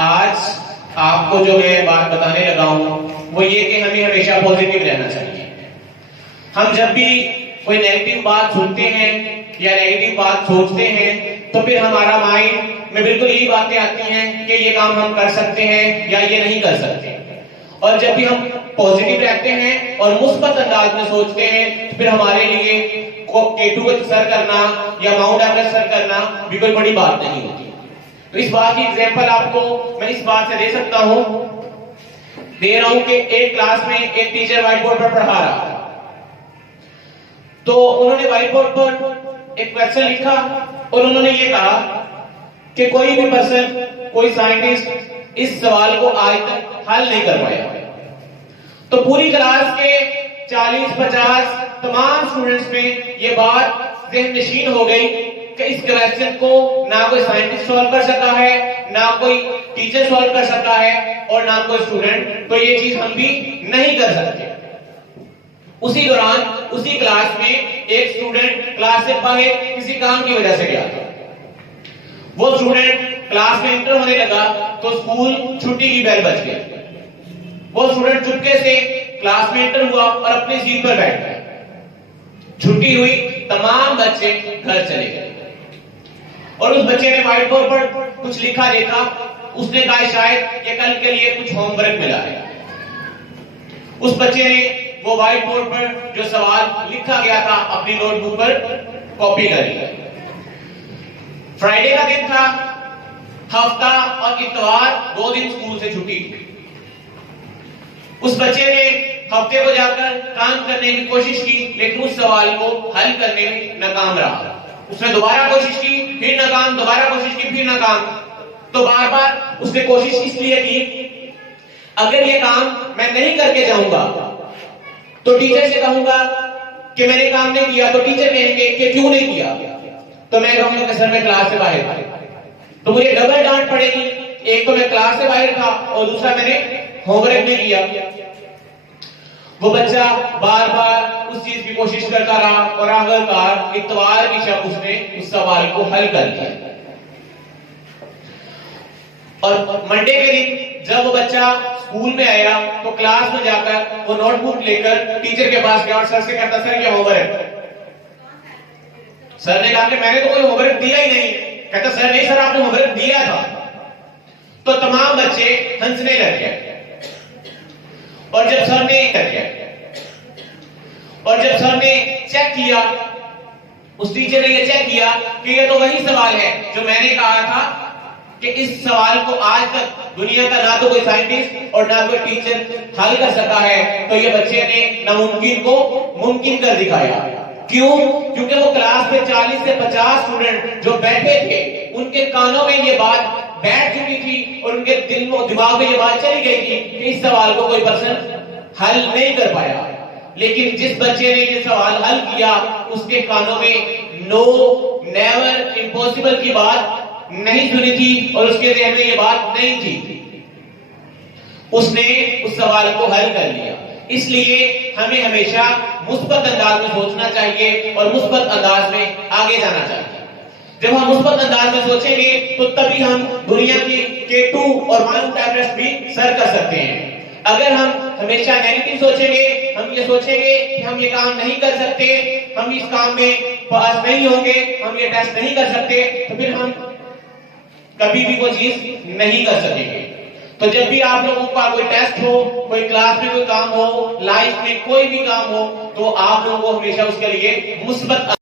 आज आपको जो मैं बात बताने लगा हूं वो ये कि हमें हमेशा पॉजिटिव रहना चाहिए। हम जब भी कोई नेगेटिव बात सुनते हैं या नेगेटिव बात सोचते हैं तो फिर हमारा माइंड में बिल्कुल यही बातें आती हैं कि ये काम हम कर सकते हैं या ये नहीं कर सकते। और जब भी हम पॉजिटिव रहते हैं और मुस्बत अंदाज में सोचते हैं तो फिर हमारे लिए K2 को सर करना या माउंट एवरेस्ट सर करना भी कोई बड़ी बात नहीं होती। तो इस बात की एग्जांपल आपको मैं इस बात से दे सकता हूं, दे रहा हूं कि एक क्लास में एक टीचर व्हाइट बोर्ड पर पढ़ा रहा था। तो उन्होंने व्हाइट बोर्ड पर एक क्वेश्चन लिखा और उन्होंने ये कहा कि कोई भी पर्सन, कोई साइंटिस्ट इस सवाल को आज तक हल नहीं कर पाया। तो पूरी क्लास के 40-50 तमाम स्टूडेंट्स में ये बात ज़हन नशीन हो गई कि इस क्वेश्चन को ना कोई साइंटिस्ट सॉल्व कर सका है, ना कोई टीचर सॉल्व कर सका है और ना कोई स्टूडेंट। तो ये चीज हम भी नहीं कर सकते। उसी दौरान उसी क्लास में एक स्टूडेंट क्लास से बाहर किसी काम की वजह से गया था। वो स्टूडेंट क्लास में एंटर होने लगा तो स्कूल छुट्टी की बेल बज गई। वो स्टूडेंट चुपके से क्लास में एंटर हुआ और अपनी सीट पर बैठ गया। छुट्टी हुई, तमाम बच्चे घर चले गए और उस बच्चे ने व्हाइट बोर्ड पर कुछ लिखा देखा। उसने कहा शायद ये कल के लिए कुछ होमवर्क मिला है। उस बच्चे ने वो व्हाइट बोर्ड पर जो सवाल लिखा गया था अपनी नोटबुक पर कॉपी कर लिया। फ्राइडे का दिन था, हफ्ता और इतवार 2 दिन स्कूल से छुट्टी। उस बच्चे ने हफ्ते को जाकर काम करने की कोशिश की लेकिन उस सवाल को हल करने में नाकाम रहा। उसने दोबारा कोशिश की, फिर नाकाम, दोबारा कोशिश की, फिर नाकाम। तो बार बार उसने कोशिश इसलिए की, अगर ये काम मैं नहीं करके जाऊंगा तो टीचर से कहूंगा कि मैंने काम नहीं किया, तो टीचर कहेंगे कि क्यों नहीं किया। तो मैं कहूंगा कि सर मैं क्लास से बाहर था, तो मुझे डबल डांट पड़ेगी। एक तो मैं क्लास से बाहर था और दूसरा मैंने होमवर्क नहीं किया। वो बच्चा बार बार उस चीज की कोशिश करता रहा और आखिरकार इतवार की शब उसने उस सवाल को हल कर दिया। और मंडे के दिन जब वो बच्चा स्कूल में आया तो क्लास में जाकर वो नोटबुक लेकर टीचर के पास गया और सर से कहता, सर ये होमवर्क है। सर ने कहा कि मैंने तो कोई होमवर्क दिया ही नहीं। कहता, सर नहीं सर आपने होमवर्क दिया था। तो तमाम बच्चे हंसने लग गए और जब सर ने चेक किया, उस टीचर ने ये चेक किया कि ये तो वही सवाल है जो मैंने कहा था कि इस सवाल को आज तक दुनिया का ना तो कोई साइंटिस्ट और ना कोई टीचर हल कर सका है। तो ये बच्चे ने नामुमकिन को मुमकिन कर दिखाया। क्यों? क्योंकि वो क्लास में 40 से 50 स्टूडेंट जो बैठे थे उनके कानों में ये बात बैठ चुकी थी और उनके दिल और दिमाग में ये बात चली गई थी कि इस सवाल को कोई पर्सन हल नहीं कर पाया। लेकिन जिस बच्चे ने ये सवाल हल किया उसके कानों में नो, नेवर, इम्पॉसिबल की बात नहीं सुनी थी और उसके ज़हन में ये बात नहीं थी। उसने उस सवाल को हल कर लिया। इसलिए हमें हमेशा मुस्बत अंदाज में सोचना चाहिए और मुस्बत अंदाज में आगे जाना चाहिए। जब हम मुस्बत अंदाज में सोचेंगे तो तभी हम दुनिया की K2 और माउंट एवरेस्ट भी सर कर सकते हैं। अगर हम हमेशा नेगेटिव सोचेंगे, हम ये सोचेंगे कि हम ये काम नहीं कर सकते, हम इस काम में पास नहीं होंगे, हम ये टेस्ट नहीं कर सकते, तो फिर हम कभी भी कोई चीज नहीं कर सकेंगे। तो जब भी आप लोगों का कोई टेस्ट हो, कोई क्लास में कोई काम हो, लाइफ में कोई भी काम हो, तो आप लोगों को हमेशा उसके लिए मुस्बत